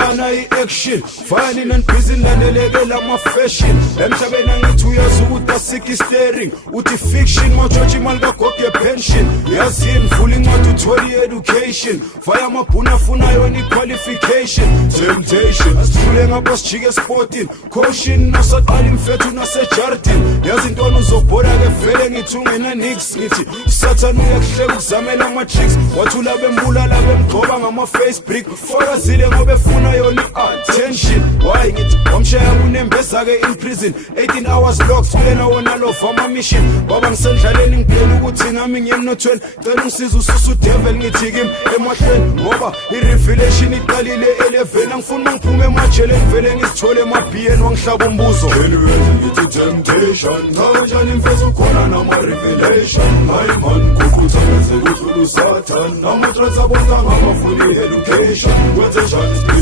shana i-action fani nanibhizi nilandelekela ama-fashion emhlabeni angithi uyazi ukuthi asiki steering uthi fiction mawutshotsha imali kagoge pension yazini vula incwadi uthole i-education faya amabhunu afunayo ni-qualification temptation asithule ngapha sijike esportini caution nasaqala imfethu nasejardini yazi intwana uzobhola-ke vele ngithi ungena nix ngithi sathane uyakuhleka ukuzamela ama-tricks wathula bembulala bemgcoba ngama-facebrick fakazile ngoba efuna yona i-attention why ngithi wamshaya kunembeza-ke in prison 18 hours locked kulena wona lova ama-mission baba ngisendlaleni ngibheni ukuthi ngami ngiyemnothweni cela ungisiza ususa udevil ngithi kimi emahlweni ngoba i-revelation iqalile eleveni angifuni mangiphume emajeleni vele ngizithole emabhiyeni wangihlaba umbuzo ngithi temptation kanjani imfezo ukhona nama-revelation hayi man kukhuthaleze kuhlula usathane ama-threats abonke angabafuni i-education kwenze njani